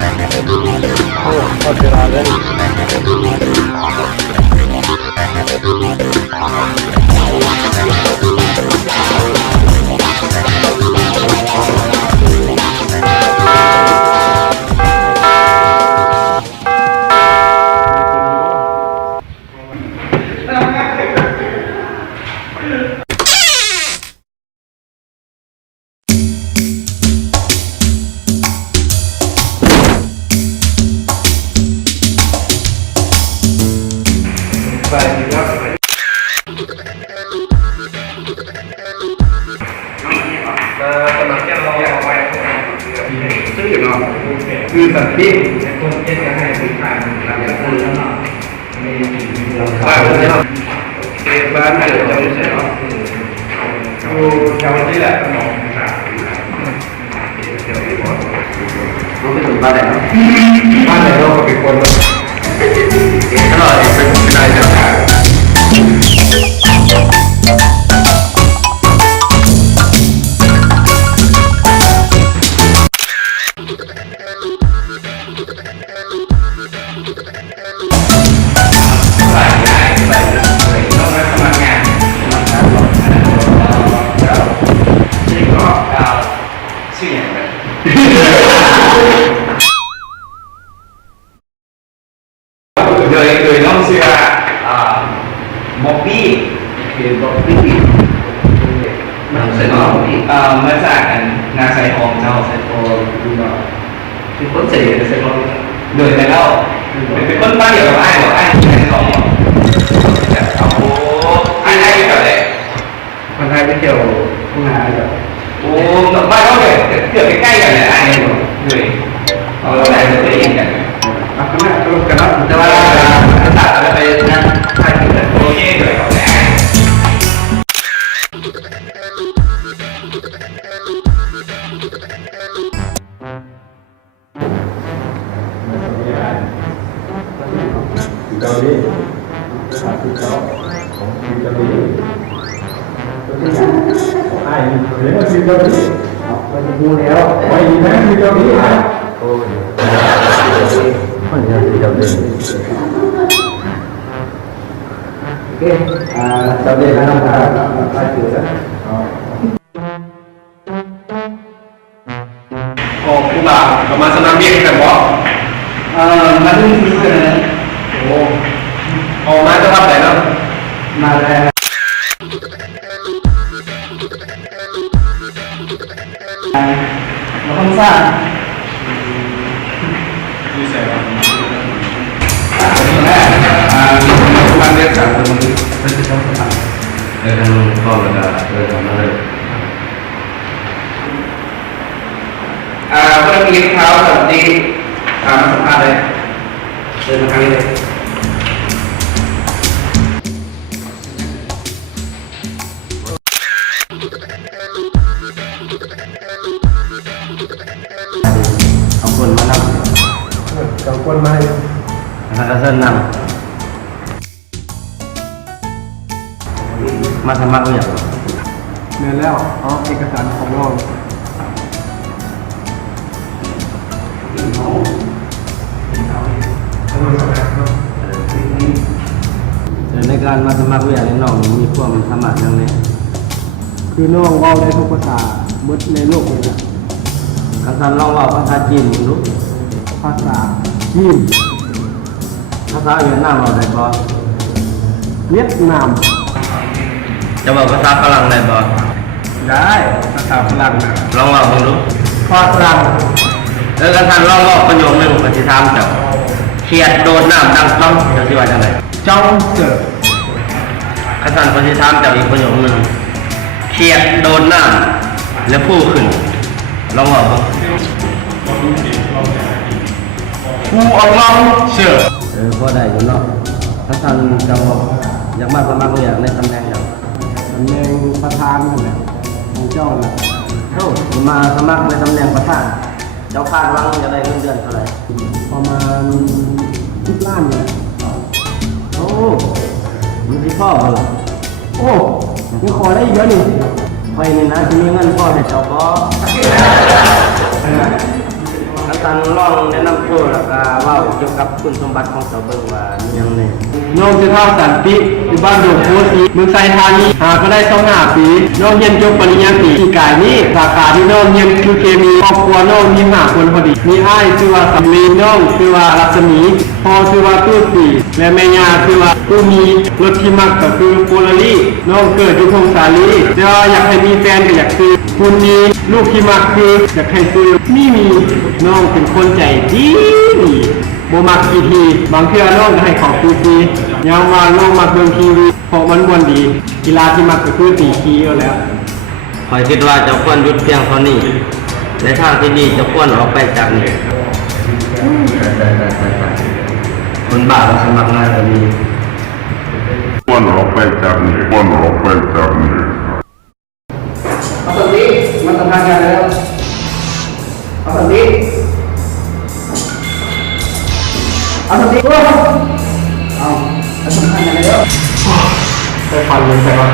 โอ้หมดเวลาแล้วคือสัตว์ที่คนเจ็บจะให้ผู้ชายเราจะพูดแล้วเนาะบ้านเนาะบ้านเกิดจะไม่ใช่เนาะอยู่แถวนี้แหละน้องน้องเป็นคนบ้านไหนเนาะบ้านไหนเราก็เป็นคนตลอดเป็นนายจังหวัดโดยน้องเสือบ๊อบบี้คือบ๊อบบี้มันเป็นบ๊อบบี้มาจากกันนาไซทองเจ้าไซทองดูหน่อยเป็นคนเสียไซทองโดยแต่เล่าเป็นคนบ้านเดียวกับไอ้บอกไอ้ไซทองแต่เอาไอ้ไปกับอะไรคนไทยไปเที่ยวทุ่งนาเลยโอ้บ้านเขาเลยเกือบใกล้กันเลยไอ้เลยเอาอะไรไปเรียนกันอ่ะก็น่าจะกันนะแต่ว่าจะตัดอะไรไปนะใช่เลยโอเคเลยเอาแล้วเกาหลีสาธุเขาของเกาหลีไอ้เห็นว่าเกาหลีไปดูแล้วไปอีกนะเกาหลีนะโอ้ยมันยังเกาหลีโอเคเกาหลีนะน้องตาไปถึงแล้วโอ้ครูบาประมาณสนามบินกันบ่มาดูดูกันนะโอ้ออกมาจะทำอะไรเนาะมาแล้วมาทำซ่าดูเสร็จแล้วบ้านเรียกสามคนนี้เป็นที่ต้องทำทางพ่อแล้วก็ทำมาเลยเพื่อนมีเท้าแบบนี้มาสัมภาษณ์เลยเดินมาทางนี้เลยเอาคนมานสองคนมา ำแล้วก็เส้นนำมาสมัครอย่างเนี่ยแล้วเอาเอกสารของเราในการมาสมัครเรียนน้องมีความสามารถอย่างนี้คือน้องเว้าได้ทุกภาษาหมดในโลกเลยนะการทำลองว่าภาษาจีนรู้ภาษาจีนภาษาเวียดนามเราได้บ่ เวียดนามจะบอกภาษาฝรั่งได้บ่ได้ภาษาฝรั่งนะลองว่าผมรู้ฝรั่งแล้วการทำลองว่าประโยคนึงปฏิธรรมจะเขียดโดนน้ำดังต้องจะที่ว่าจังไดเจ้าเสือการทำปฏิธรรมจะอีกประโยคนึงเขียดโดนน้ำแล้วผู้ขึ้นลองว่าบ่ผู้เอาเราเสือพอได้อยู่เนาะถ้าท่านจะอยากมาสมัครเรียนในตำแหน่งอย่างตำแหน่งประธานนั่นแหละของเจ้าน่ะมาสมัครในตำแหน่งประธานเจ้าคาดหวังจะได้เงินเดือนเท่าไหร่ประมาณ10 ล้านเนี่ยโอ้มีที่พ่อเหรอโอ้ยังขอได้เยอะนี่ไปนี่นะจะมีเงินพ่อให้เจ้าก็ ท่านลองแนะนำตัวแล้วก็เล่าเกี่ยวกับคุณสมบัติของเจ้าเบิ่งว่ามีหยังแน่ น้องจะเท่าสันติอยู่บ้านดงโพสีเมืองไซธานีหาก็ได้25 ปีน้องเรียนจบปริญญาตรีที่กายนี้สาขาที่น้องเรียนคือเคมีครอบครัวน้องมี5 คนพอดีมีอ้ายชื่อว่าสำลีน้องชื่อว่ารัศมีพ่อชื่อว่าตู้สีและแม่ย่าชื่อว่าตู้มีรถที่มักก็คือโพลารี่น้องเกิดอยู่พงสาลีแต่ว่าอยากให้มีแฟนก็อยากคือคุณมีลูกที่มักคืออยากให้คือมีน้องเป็นคนใจดีบ่มักกี่ทีบางเทื่อน้องก็ให้ของฟรีๆยามว่าน้องมักเบิ่งทีวีเพราะมันม่วนดีกีฬาที่มักก็คือตีขี้เอาแล้ว ข้อยคิดว่าเจ้าควรหยุดเพียงเท่านี้ในทางที่ดีเจ้าควรออกไปจากนี้คนบ้าก็สมัครงานก็มี One off by Japanese. เอาสันติมาทำงานกันแล้วเอาสันติเอาสันติเอาทำงานกันแล้วไปฟันเลยใช่ปะ